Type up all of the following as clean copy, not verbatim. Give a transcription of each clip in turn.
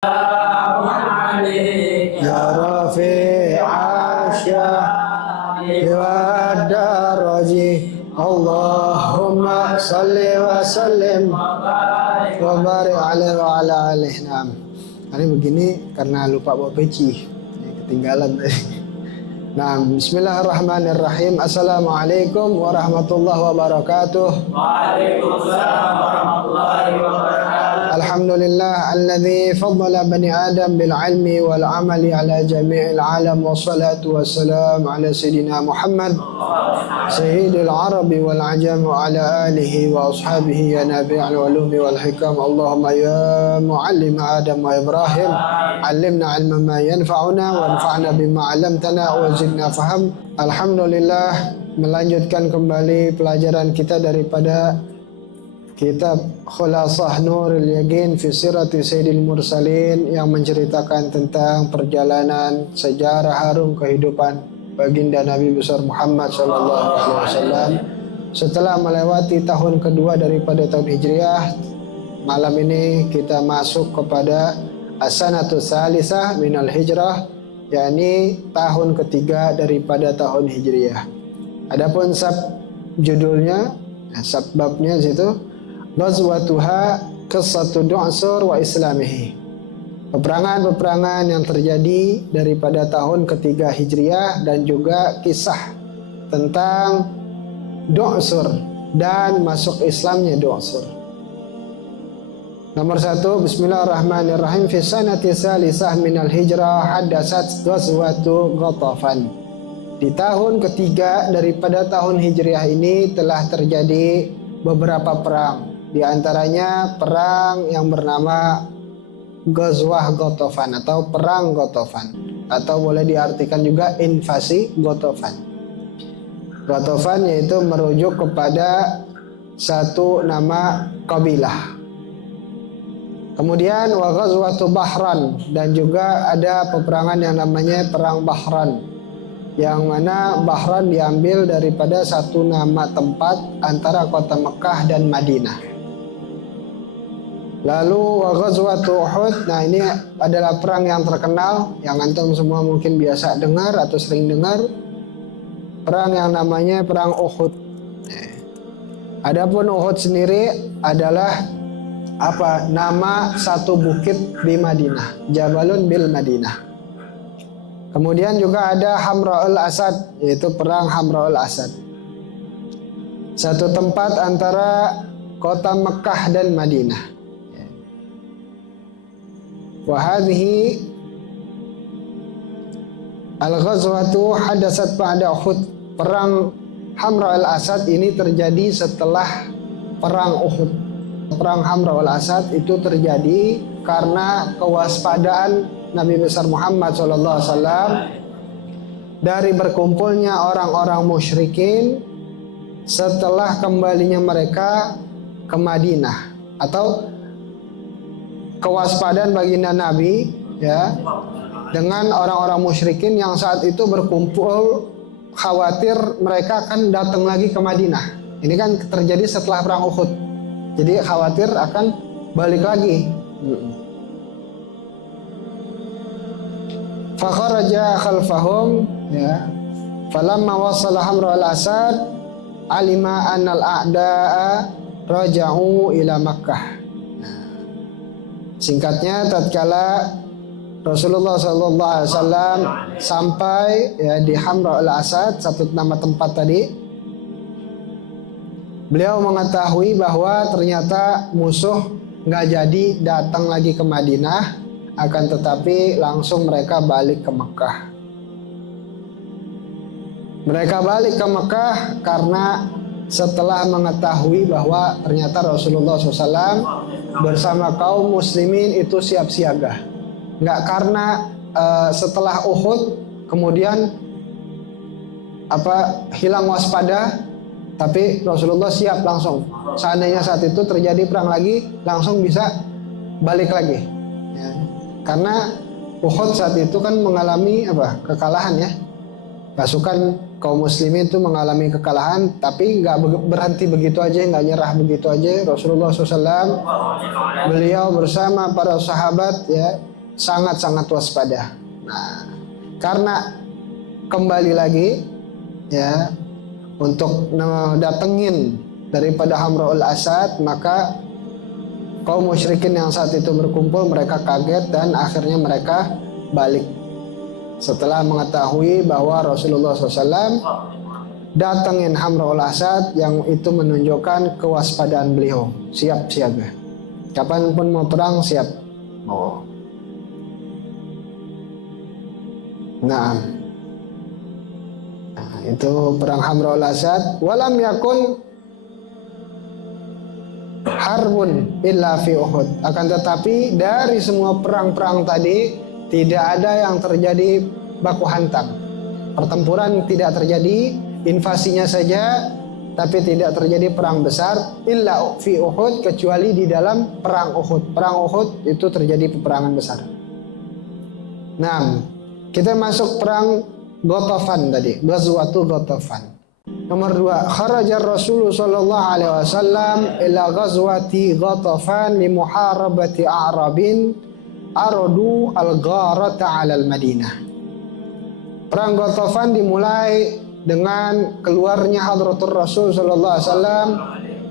Ya Rafi'a Syahid wa daraji Allahumma salli wa sallim wa barik alaihi wa ala alihi. Ini begini karena lupa bawa peci, ketinggalan tadi. Nah, bismillahirrahmanirrahim. Assalamualaikum warahmatullahi wabarakatuh. Waalaikumsalam warahmatullahi wabarakatuh. Alhamdulillah alladzi faddala bani Adam bil ilmi wal amali ala jami'il alam, wassalatu wassalamu ala sayyidina Muhammad sayyidil arabi wal ajam wa ala alihi wa ashabihi ya nabi'al ulumi wal hikam. Allahumma ya muallim Adam wa Ibrahim allimna ilma ma yanfa'una wanfa'na bima 'allamtana wa zidna faham. Alhamdulillah, melanjutkan kembali pelajaran kita daripada kitab Khulasah Nurul Yaqin fi Sirati Sayyidil Mursalin, yang menceritakan tentang perjalanan sejarah harum kehidupan baginda Nabi besar Muhammad sallallahu alaihi wasallam setelah melewati tahun kedua daripada tahun Hijriah. Malam ini kita masuk kepada as-sanatu tsalisah minal hijrah, yakni tahun ketiga daripada tahun Hijriah. Adapun judulnya, babnya situ Ghazwatuha Qissatu Du'sur wa Islamihi. Peperangan-peperangan yang terjadi daripada tahun ketiga Hijriah dan juga kisah tentang Du'sur dan masuk Islamnya Du'sur. Nomor 1, bismillahirrahmanirrahim. Fi sanati salisah minal hijrah hadasat Ghazwatu Ghatafan. Di tahun ketiga daripada tahun Hijriah ini telah terjadi beberapa perang. Di antaranya perang yang bernama Ghazwah Ghatafan atau perang Ghatafan, atau boleh diartikan juga invasi Ghatafan. Ghatafan yaitu merujuk kepada satu nama kabilah. Kemudian wa Ghazwatu Bahran, dan juga ada peperangan yang namanya perang Bahran, yang mana Bahran diambil daripada satu nama tempat antara kota Mekah dan Madinah. Lalu wa Ghazwatu Uhud. Nah, ini adalah perang yang terkenal, yang antum semua mungkin biasa dengar atau sering dengar, perang yang namanya perang Uhud. Adapun Uhud sendiri adalah nama satu bukit di Madinah, Jabalun bil Madinah. Kemudian juga ada Hamra'ul Asad, yaitu perang Hamra'ul Asad, satu tempat antara kota Mekah dan Madinah. Wa hadhihi al-ghazwatu hadasat ba'da Uhud. Perang Hamra'ul Asad ini terjadi setelah perang Uhud. Perang Hamra'ul Asad itu terjadi karena kewaspadaan Nabi besar Muhammad SAW dari berkumpulnya orang-orang musyrikin setelah kembalinya mereka ke Madinah, atau kewaspadaan baginda Nabi ya dengan orang-orang musyrikin yang saat itu berkumpul, khawatir mereka akan datang lagi ke Madinah. Ini kan terjadi setelah perang Uhud, jadi khawatir akan balik lagi. Fakharaja khalfahum ya. Falamma wasala Hamra'ul Asad alima annal a'da'a raja'u ila Makkah. Singkatnya, tatkala Rasulullah SAW sampai ya di Hamra'ul Asad, satu nama tempat tadi, beliau mengetahui bahwa ternyata musuh nggak jadi datang lagi ke Madinah, akan tetapi langsung mereka balik ke Mekah. Mereka balik ke Mekah karena setelah mengetahui bahwa ternyata Rasulullah SAW bersama kaum muslimin itu siap siaga. Nggak karena setelah Uhud kemudian hilang waspada, tapi Rasulullah siap langsung. Seandainya saat itu terjadi perang lagi, langsung bisa balik lagi. Ya. Karena Uhud saat itu kan mengalami kekalahan ya. Pasukan kaum muslimin itu mengalami kekalahan, tapi nggak berhenti begitu aja, nggak nyerah begitu aja. Rasulullah SAW, beliau bersama para sahabat ya sangat-sangat waspada. Nah, karena kembali lagi ya untuk datengin daripada Hamra'ul Asad, maka kaum musyrikin yang saat itu berkumpul mereka kaget dan akhirnya mereka balik setelah mengetahui bahwa Rasulullah SAW datengin Hamra'ul Asad, yang itu menunjukkan kewaspadaan beliau, siap siaga, kapanpun mau perang siap. Nah, itu perang Hamra'ul Asad. Walam yakun harbun illa fi Uhud. Akan tetapi dari semua perang-perang tadi tidak ada yang terjadi baku hantam. Pertempuran tidak terjadi, invasinya saja, tapi tidak terjadi perang besar illa fi Uhud, kecuali di dalam perang Uhud. Perang Uhud itu terjadi peperangan besar. Nah, kita masuk perang Ghatafan tadi, Ghazwatu Ghatafan. Nomor 2, kharaja Rasulullah sallallahu alaihi wasallam ila ghazwati Ghatafan li muharabati a'rabin aradu al-gharata 'ala al-Madinah. Perang Ghatafan dimulai dengan keluarnya Hadratur Rasul sallallahu alaihi wasallam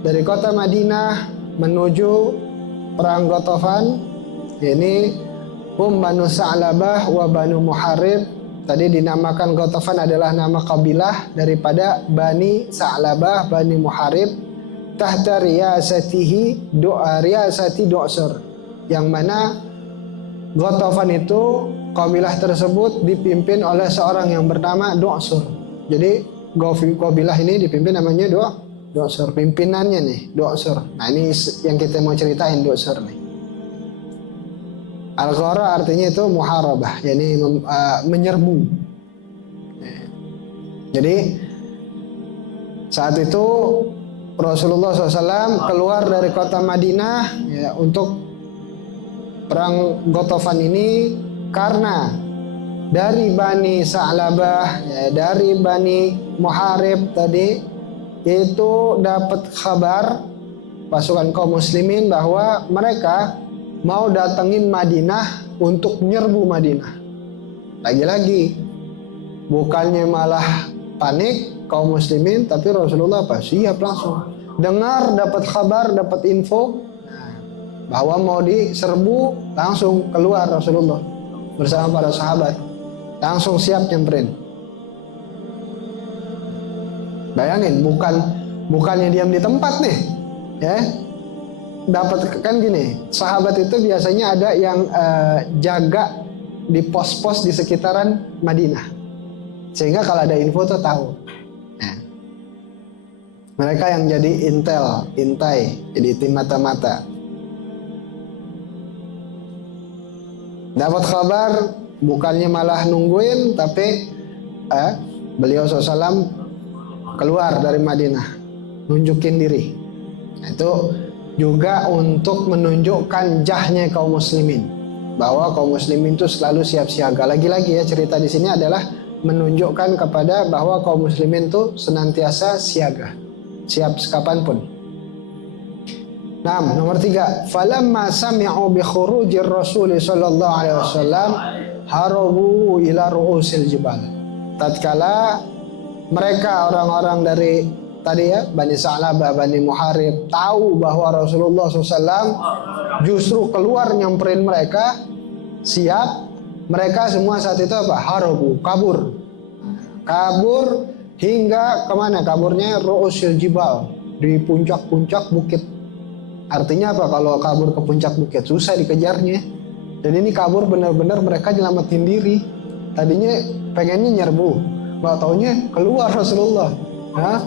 dari kota Madinah menuju perang Ghatafan. Ini Banu Sa'labah wa Banu Muharib. Tadi dinamakan Ghatafan adalah nama kabilah daripada Bani Sa'labah, Bani Muharib, tahta riyasati Du'sur, yang mana Ghatafan itu kabilah tersebut dipimpin oleh seorang yang bernama Du'sur. Jadi kabilah ini dipimpin namanya Du'sur. Pimpinannya nih Du'sur. Nah, ini yang kita mau ceritain Du'sur nih. Al-Ghara artinya itu muharabah, yakni menyerbu. Jadi saat itu Rasulullah SAW keluar dari kota Madinah ya, untuk perang Ghatafan ini, karena dari Bani Sa'labah ya, dari Bani Muharib tadi itu dapat kabar pasukan kaum muslimin bahwa mereka mau datengin Madinah untuk nyerbu Madinah. Lagi-lagi bukannya malah panik kaum muslimin, tapi Rasulullah apa? Siap langsung. Dengar, dapat kabar, dapat info bahwa mau diserbu, langsung keluar Rasulullah bersama para sahabat, langsung siap nyamperin. Bayangin, bukannya diam di tempat nih, ya. Dapat kan gini, sahabat itu biasanya ada yang jaga di pos-pos di sekitaran Madinah, sehingga kalau ada info tuh tahu. Nah, mereka yang jadi intai, jadi tim mata-mata. Dapat kabar, bukannya malah nungguin, tapi beliau SAW keluar dari Madinah, nunjukin diri. Nah, itu juga untuk menunjukkan jahnya kaum muslimin, bahwa kaum muslimin itu selalu siap siaga. Lagi-lagi ya, cerita di sini adalah menunjukkan kepada bahwa kaum muslimin itu senantiasa siaga, siap kapanpun. Nah, nomor 3, falamma sami'u bi khurujir Rasul sallallahu alaihi wasallam harabu ila ru'usil jibal. Tatkala mereka orang-orang dari tadi ya, Bani Sa'labah, Bani Muharib tahu bahwa Rasulullah SAW justru keluar nyamperin mereka, siap, mereka semua saat itu apa? Harabu, kabur hingga kemana? Kaburnya Ru'usil Jibal, di puncak-puncak bukit. Artinya apa? Kalau kabur ke puncak bukit susah dikejarnya. Dan ini kabur benar-benar mereka nyelamatin diri. Tadinya pengennya nyerbu, nggak taunya keluar Rasulullah.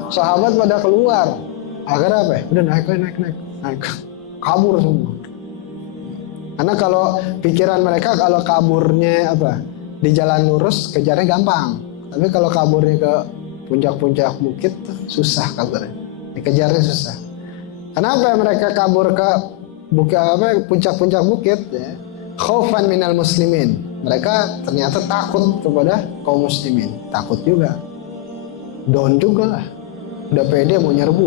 Sahabat pada keluar. Akhirnya apa? Udah naik. Kabur semua. Karena kalau pikiran mereka kalau kaburnya apa? Di jalan lurus kejarnya gampang. Tapi kalau kaburnya ke puncak-puncak bukit susah kaburnya. Dikejarnya susah. Kenapa mereka kabur ke puncak-puncak bukit ya? Khaufan minal muslimin. Mereka ternyata takut kepada kaum muslimin. Takut juga. Down juga lah. Udah pede mau nyerbu.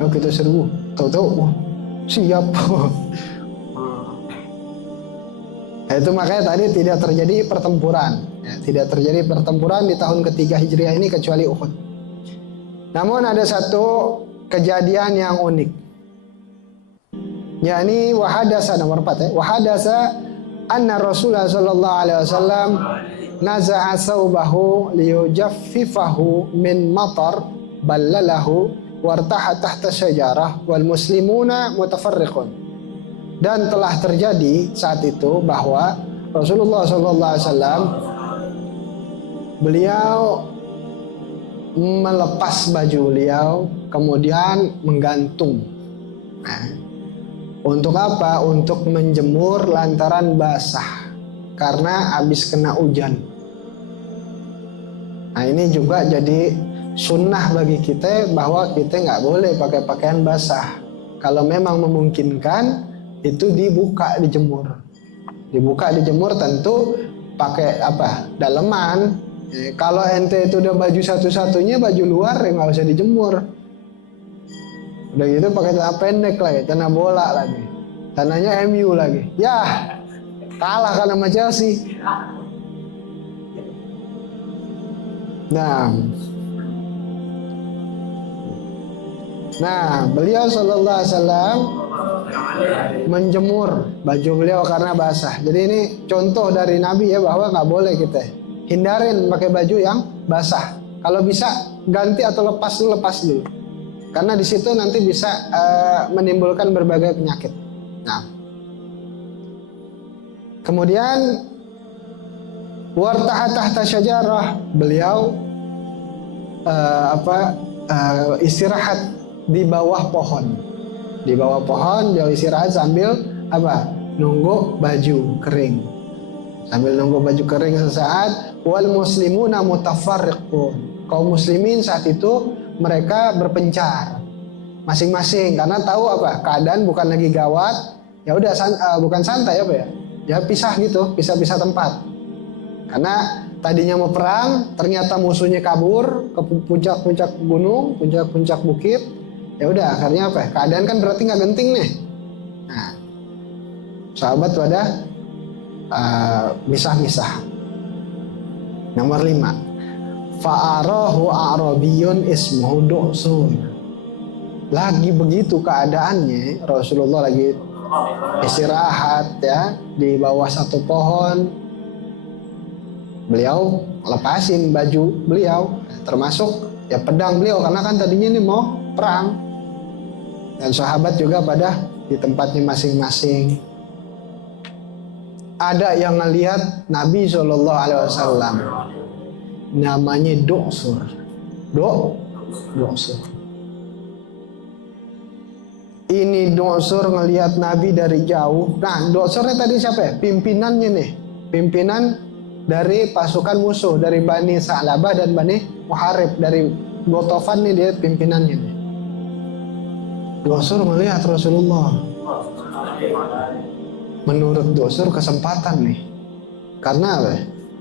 Ayo kita serbu. Tahu-tahu, wah, siap. Nah, itu makanya tadi tidak terjadi pertempuran. Ya, tidak terjadi pertempuran di tahun ketiga Hijriah ini kecuali Uhud. Namun ada satu kejadian yang unik. Yakni wahadasa nomor 4 ya. Wahadasa anna Rasulullah sallallahu alaihi wasallam naza'a thawbahu liyujaffifahu min matar ballalahu wartaha tahta syajarah wal muslimuna mutafarriqun. Dan telah terjadi saat itu bahwa Rasulullah sallallahu alaihi wasallam beliau melepas baju beliau kemudian menggantung. Nah, untuk apa? Untuk menjemur lantaran basah karena habis kena hujan. Nah, ini juga jadi sunnah bagi kita bahwa kita nggak boleh pakai pakaian basah. Kalau memang memungkinkan itu dibuka dijemur. Dibuka dijemur tentu pakai apa? Daleman. Kalau ente itu udah baju satu-satunya baju luar ya nggak usah dijemur. Udah gitu pakai celana pendek lagi, celana bola lagi, tanahnya MU lagi. Ya kalah kan sama Chelsea. Nah, beliau sallallahu alaihi wasallam menjemur baju beliau karena basah. Jadi ini contoh dari Nabi ya bahwa nggak boleh kita hindarin pakai baju yang basah. Kalau bisa ganti atau lepas dulu. Karena di situ nanti bisa menimbulkan berbagai penyakit. Nah, kemudian wartaha tahta syajarah, beliau istirahat di bawah pohon. Di bawah pohon beliau istirahat sambil apa? Nunggu baju kering. Sambil nunggu baju kering sesaat, wal muslimuna mutafarriqun. Kaum muslimin saat itu mereka berpencar masing-masing karena tahu apa? Keadaan bukan lagi gawat. Ya udah bukan santai apa ya? Ya pisah gitu, pisah-pisah tempat. Karena tadinya mau perang, ternyata musuhnya kabur ke puncak-puncak gunung, puncak-puncak bukit. Ya udah, akhirnya apa? Keadaan kan berarti nggak genting nih. Nah, sahabat pada misah-misah. Nomor 5. Fa'arahu a'rabiyun ismuhu du'sun. Lagi begitu keadaannya, Rasulullah lagi istirahat ya di bawah satu pohon. Beliau lepasin baju beliau, termasuk ya pedang beliau karena kan tadinya ini mau perang. Dan sahabat juga pada di tempatnya masing-masing. Ada yang ngelihat Nabi SAW namanya Du'sur. Du'sur. Ini Du'sur ngelihat Nabi dari jauh. Nah, Du'surnya tadi siapa ya? Pimpinannya nih. Pimpinan dari pasukan musuh, dari Bani Sa'labah dan Bani Muharib, dari Gotofan nih dia pimpinannya nih. Du'sur melihat Rasulullah. Menurut Du'sur kesempatan nih. Karena apa?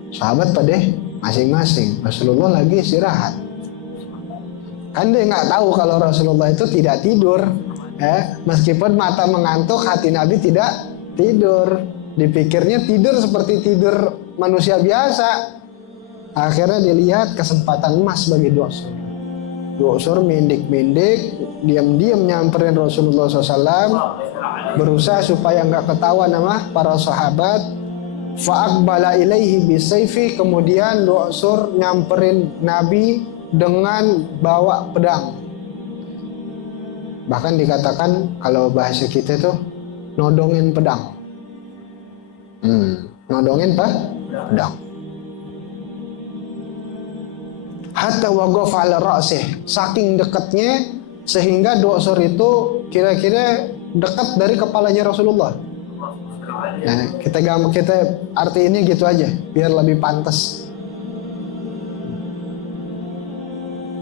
Sahabat pada masing-masing. Rasulullah lagi istirahat. Kan dia nggak tahu kalau Rasulullah itu tidak tidur. Meskipun mata mengantuk, hati Nabi tidak tidur. Dipikirnya tidur seperti tidur manusia biasa. Akhirnya dilihat kesempatan emas bagi Du'sur. Du'sur mendik-mendik, diam-diam nyamperin Rasulullah SAW, berusaha supaya nggak ketahuan sama para sahabat. Fa'aqbala ilaihi bisayfi, kemudian Du'sur nyamperin Nabi dengan bawa pedang. Bahkan dikatakan kalau bahasa kita tuh nodongin pedang. Nodongin pedang. Hatta waqafa ala ra'sih, saking dekatnya sehingga Du'sur itu kira-kira dekat dari kepalanya Rasulullah. Nah, kita arti ini gitu aja biar lebih pantas.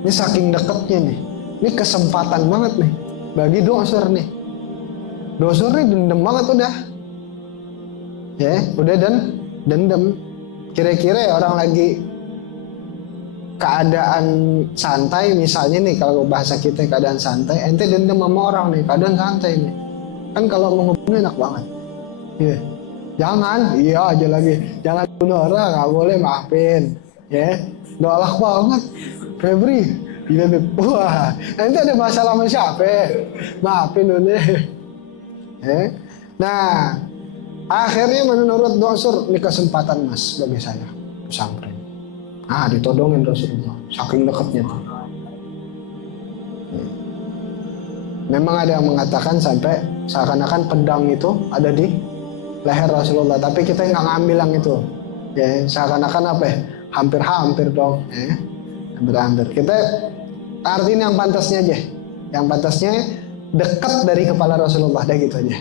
Ini saking dekatnya nih. Ini kesempatan banget nih bagi Du'sur nih. Du'sur nih dendam banget udah. Ya, udah dendam. Kira-kira ya orang lagi keadaan santai, misalnya nih kalau bahasa kita keadaan santai, ente dendam sama orang nih, keadaan santai nih. Kan kalau mau ngebunuh enak banget. Iya. Jangan, iya aja lagi. Jangan bunuh orang, nggak boleh, maafin. Ya, galak banget. Febri, iya Beb. Wah, ente ada masalah sama siapa? Maafin dulu. Ya. Nah, akhirnya menurut Rasul ini kesempatan mas bagi saya pesantren. Ah, ditodongin Rasulullah, saking dekatnya tuh. Memang ada yang mengatakan sampai seakan-akan pedang itu ada di leher Rasulullah, tapi kita nggak ngambil yang itu. Ya, seakan-akan apa ya? Hampir-hampir dong. Ya, hampir-hampir. Kita artinya yang pantasnya aja. Yang pantasnya dekat dari kepala Rasulullah, dah gitu aja.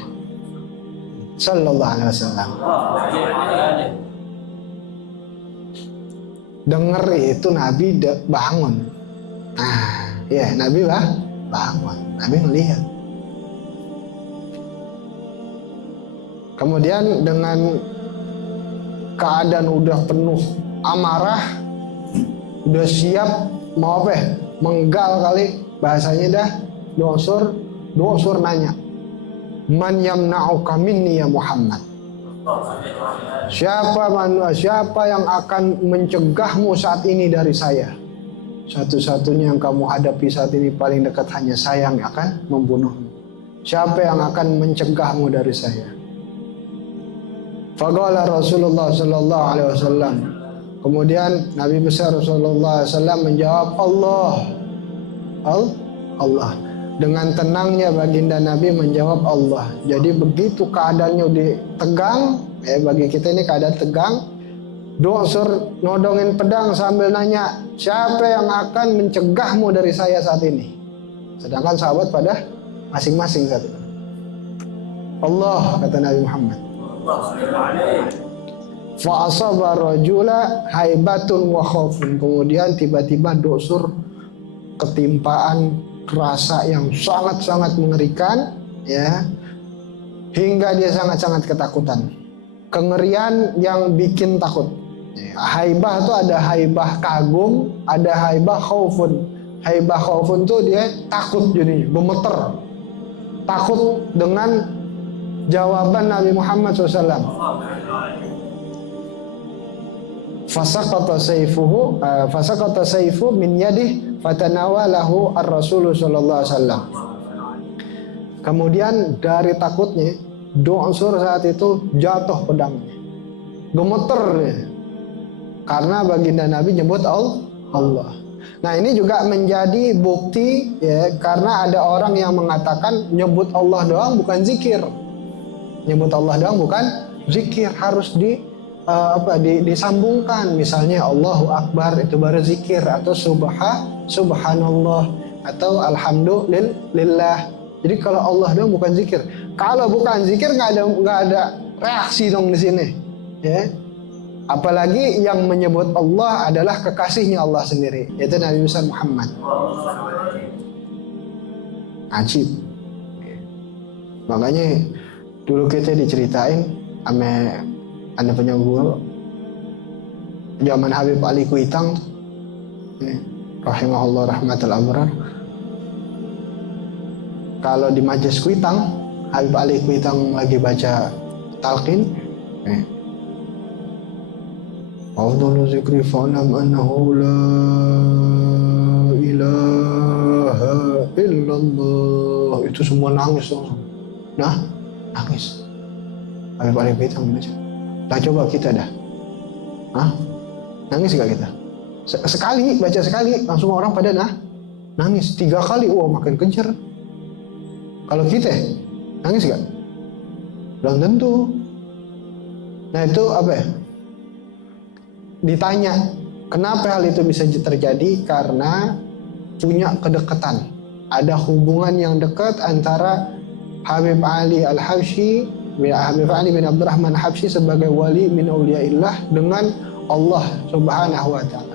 Sallallahu alaihi wasallam. Dengar itu Nabi bangun. Nah, ya Nabi bangun. Nabi melihat. Kemudian dengan keadaan udah penuh amarah, udah siap mau apa ya? Menggal kali bahasanya dah. Dosur nanya, man yamna'uka minni ya Muhammad. Siapa yang akan mencegahmu saat ini dari saya? Satu-satunya yang kamu hadapi saat ini paling dekat hanya saya yang akan membunuhmu. Siapa yang akan mencegahmu dari saya? Faqala Rasulullah sallallahu alaihi wasallam. Kemudian Nabi besar Rasulullah SAW menjawab, Allah. Dengan tenangnya baginda Nabi menjawab Allah. Jadi begitu keadaannya tegang, bagi kita ini keadaan tegang, Dosur nodongin pedang sambil nanya, siapa yang akan mencegahmu dari saya saat ini? Sedangkan sahabat pada masing-masing saat itu. Allah, kata Nabi Muhammad. Fa asaba rajula haibatun wa khaufun. Kemudian tiba-tiba Dosur ketimpaan rasa yang sangat-sangat mengerikan, ya, hingga dia sangat-sangat ketakutan. Kengerian yang bikin takut. Haibah itu ada haibah kagum, ada haibah khaufun. Haibah khaufun tuh dia takut jadinya, gemeter. Takut dengan jawaban Nabi Muhammad SAW. Fasaqata sayfuhu min yadihi fatanawalahu ar-rasul sallallahu alaihi wasallam. Kemudian dari takutnya Dosur saat itu jatuh pedangnya, gemeter ya. Karena baginda Nabi nyebut Allah. Nah ini juga menjadi bukti ya, karena ada orang yang mengatakan nyebut Allah doang bukan zikir. Nyebut Allah doang bukan zikir, harus disambungkan. Misalnya Allahu Akbar itu baru zikir, atau subhanallah, atau alhamdulillah. Jadi kalau Allah doang bukan zikir. Kalau bukan zikir nggak ada reaksi dong di sini, ya. Apalagi yang menyebut Allah adalah kekasihnya Allah sendiri, yaitu Nabi besar Muhammad. Ajib. Makanya dulu kita diceritain ame ada punya guru zaman Habib Ali Kuitang, rahimahullah rahmatul abrar. Kalau di Majelis Kuitang, Habib Ali Kuitang lagi baca talqin, Afdalu zikri fa'lam annahu la ilaha illallah. Itu semua nangis langsung. Nangis. Habib Ali Kuitang baca. Nah coba kita dah. Nangis gak kita? Sekali, baca sekali, langsung orang pada nangis. 3 kali, makin kencur. Kalau kita nangis gak? Belum tentu. Nah itu apa ya? Ditanya, kenapa hal itu bisa terjadi? Karena punya kedekatan. Ada hubungan yang dekat antara Habib Ali Al-Habsyi, Habib Ali bin Abdurrahman Habsyi sebagai wali min auliyaillah dengan Allah Subhanahu wa ta'ala.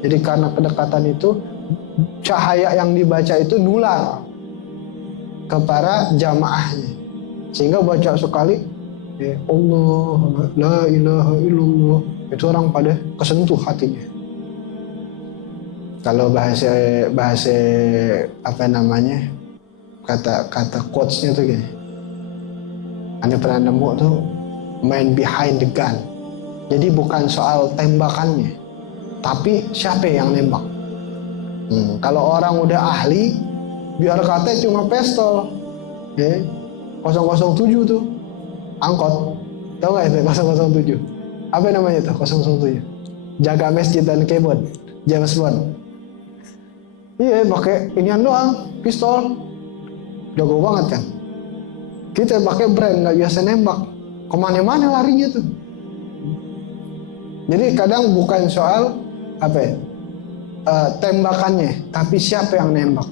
Jadi karena kedekatan itu, cahaya yang dibaca itu nular ke para jamaahnya, sehingga baca sekali Allah la ilaha illallah, itu orang pada kesentuh hatinya. Kalau bahasa bahasa apa namanya, kata quotesnya tuh gini, Anda pernah nemu tuh, main behind the gun. Jadi bukan soal tembakannya, tapi siapa yang nembak. Kalau orang udah ahli, biar kata cuma pistol, 007 tuh angkot, tahu nggak itu 007? Apa namanya tuh 007? Jaga masjid dan kebon, James Bond. Iya, pakai inian doang, pistol, jago banget kan. Kita pakai brand, nggak biasa nembak, kemana-mana larinya tuh. Jadi kadang bukan soal apa ya, tembakannya, tapi siapa yang nembak.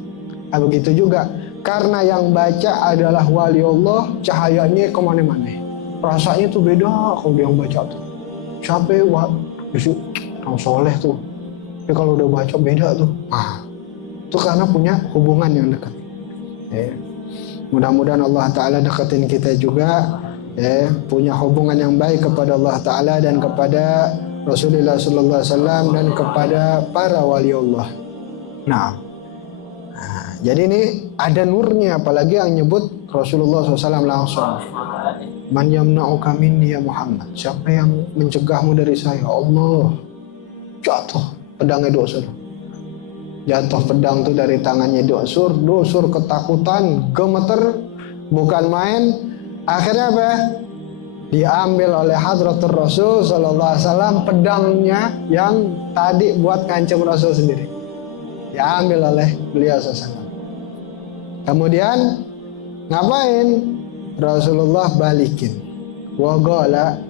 Nah, begitu juga karena yang baca adalah wali Allah, cahayanya kemana-mana. Rasanya tuh beda kalau dia yang baca tuh. Siapa ya? Orang soleh tuh. Tapi kalau udah baca beda tuh. Itu karena punya hubungan yang dekat. Mudah-mudahan Allah Ta'ala deketin kita juga, punya hubungan yang baik kepada Allah Ta'ala dan kepada Rasulullah Sallallahu Alaihi Wasallam dan kepada para wali Allah. Nah, jadi ini ada nurnya, apalagi yang nyebut Rasulullah SAW langsung. Man yamna'uka minni ya Muhammad, siapa yang mencegahmu dari saya? Allah. Jatuh pedangnya Dosur. Jatuh pedang tuh dari tangannya Dosur ketakutan, gemeter, bukan main. Akhirnya apa? Diambil oleh Hadratur Rasul Sallallahu Alaihi Wasallam pedangnya yang tadi buat ngancam Rasul sendiri. Diambil oleh beliau SAW. Kemudian ngapain? Rasulullah balikin. Wa qala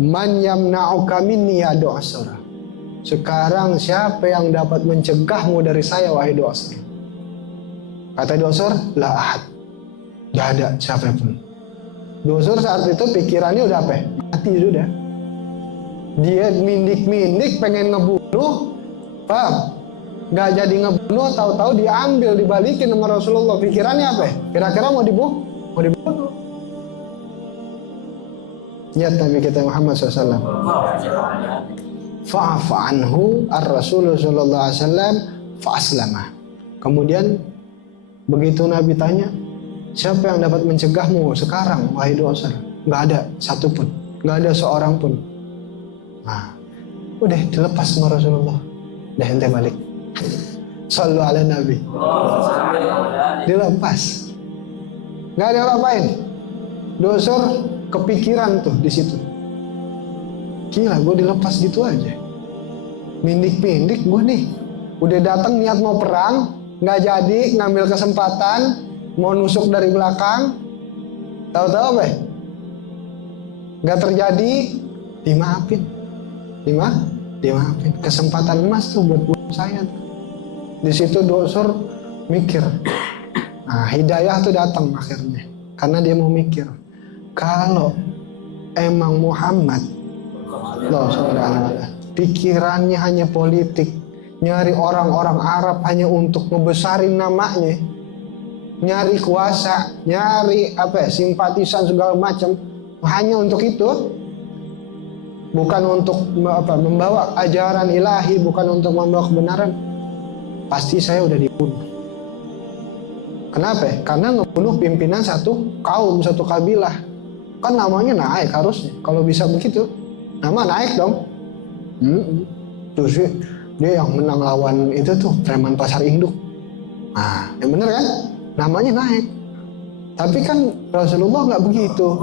man yamna'uka minni ya Dosur. Sekarang siapa yang dapat mencegahmu dari saya wahai Dosur? Kata Dosur, la ahad. Gak ada siapapun. Dosur saat itu pikirannya udah apa? Mati sudah. Dia mindik-mindik pengen ngebunuh, paham? Gak jadi ngebunuh, tahu-tahu diambil, dibalikin sama Rasulullah. Pikirannya apa? Kira-kira mau dibunuh? Lihat Nabi kita Muhammad SAW. Fa'afa anhu ar-Rasulullah sallallahu alaihi wasallam fa'aslama. Kemudian begitu Nabi tanya, siapa yang dapat mencegahmu sekarang wahai Dosur? Gak ada satupun, gak ada seorang pun. Nah, udah dilepas sama Rasulullah. Udah ente balik. Sallu ala Nabi. Dilepas. Gak ada apa-apain. Dosur kepikiran tuh di situ. Gila, gue dilepas gitu aja. Mindik-mindik gue nih. Udah datang niat mau perang, nggak jadi, ngambil kesempatan, mau nusuk dari belakang. Tahu-tahu apa? Nggak terjadi, dimaafin. Dimaafin. Kesempatan emas tuh buat saya. Di situ Dosur mikir. Nah, hidayah tuh datang akhirnya. Karena dia mau mikir. Kalau emang Muhammad pikirannya hanya politik, nyari orang-orang Arab hanya untuk ngebesarin namanya, nyari kuasa, nyari simpatisan segala macam, hanya untuk itu, bukan untuk membawa ajaran ilahi, bukan untuk membawa kebenaran, pasti saya udah dibunuh. Kenapa? Karena ngebunuh pimpinan satu kaum, satu kabilah, kan namanya naik harusnya. Kalau bisa begitu, nama naik dong. Terus dia yang menang lawan itu tuh preman pasar induk. Nah, yang bener kan? Namanya naik. Tapi kan Rasulullah nggak begitu.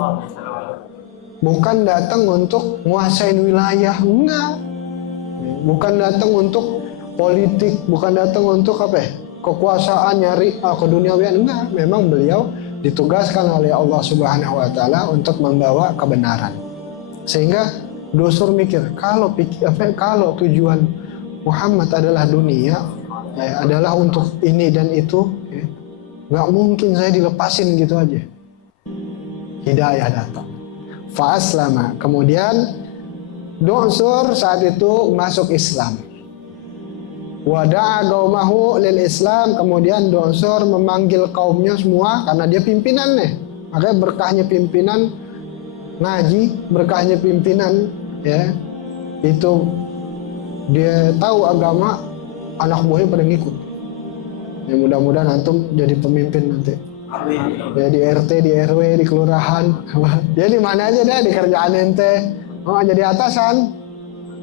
Bukan datang untuk nguasain wilayah, enggak. Bukan datang untuk politik, bukan datang untuk kekuasaan, nyari keduniawian, enggak. Memang beliau ditugaskan oleh Allah Subhanahu wa taala untuk membawa kebenaran. Sehingga Dosur mikir, kalau tujuan Muhammad adalah dunia, adalah untuk ini dan itu, nggak mungkin saya dilepasin gitu aja. Hidayah datang. Fa'aslama. Kemudian Dosur saat itu masuk Islam. Wada'a qaumahu lil Islam. Kemudian Dosur memanggil kaumnya semua, karena dia pimpinan nih. Makanya berkahnya pimpinan ngaji, berkahnya pimpinan itu dia tahu agama, anak buahnya pada ngikut. Ya, mudah-mudahan antum jadi pemimpin nanti. Ya di RT, di RW, di kelurahan. Jadi mana aja deh di kerjaan ente. Oh, jadi atasan.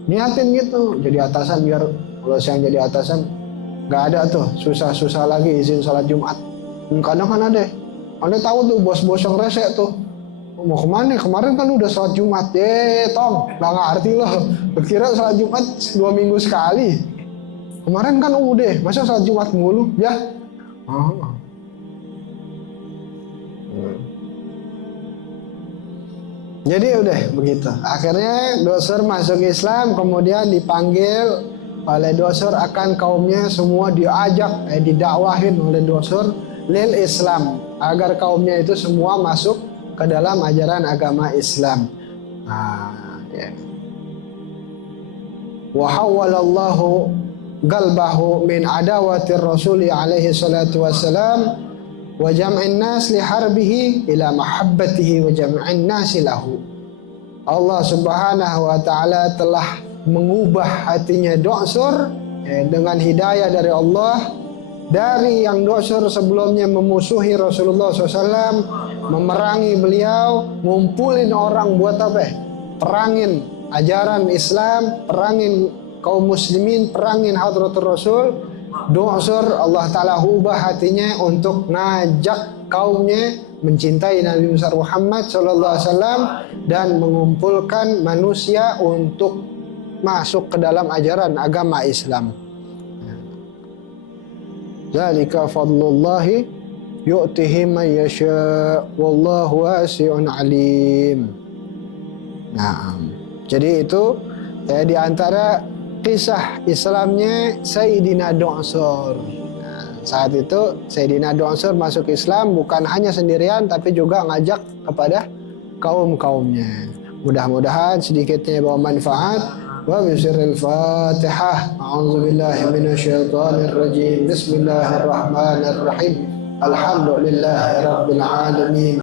Niatin gitu, jadi atasan biar kalau saya jadi atasan nggak ada tuh susah-susah lagi izin sholat Jumat. Kadang kan ada. Anda tahu tuh bos-bos yang rese tuh. Mau kemana? Kemarin kan udah sholat Jumat. Tong, nggak ngerti loh. Kira sholat Jumat 2 minggu sekali. Kemarin kan udah, masa sholat Jumat mulu? Ya. Oh. Jadi udah begitu. Akhirnya Dosor masuk Islam, kemudian dipanggil oleh Dosor akan kaumnya semua diajak, didakwahin oleh Dosor lil Islam agar kaumnya itu semua masuk ke dalam ajaran agama Islam. Ya. Wa hawwalallahu qalbahu min adawatir rasuli alaihi salatu wassalam wa jam'in nas li harbihi ila mahabbatihi wa jam'in nas lahu. Allah Subhanahu wa taala telah mengubah hatinya Dosor dengan hidayah dari Allah, dari yang Dosor sebelumnya memusuhi Rasulullah SAW, memerangi beliau, ngumpulin orang buat apa? Perangin ajaran Islam, perangin kaum muslimin, perangin hadratul Rasul. Dosor Allah Ta'ala ubah hatinya untuk ngajak kaumnya mencintai Nabi Muhammad SAW dan mengumpulkan manusia untuk masuk ke dalam ajaran agama Islam. Zalika fadlullahi yu'tihi man yasha wallahu wasi'un alim. Nah, jadi itu di antara kisah Islamnya Sayyidina Dosor. Saat itu Sayyidina Dosor masuk Islam bukan hanya sendirian tapi juga ngajak kepada kaum-kaumnya. Mudah-mudahan sedikitnya bawa manfaat. Wa bisiril Fatihah. A'udzubillahi minasyaitonir rajim. Bismillahirrahmanirrahim. Alhamdulillahirabbil alamin.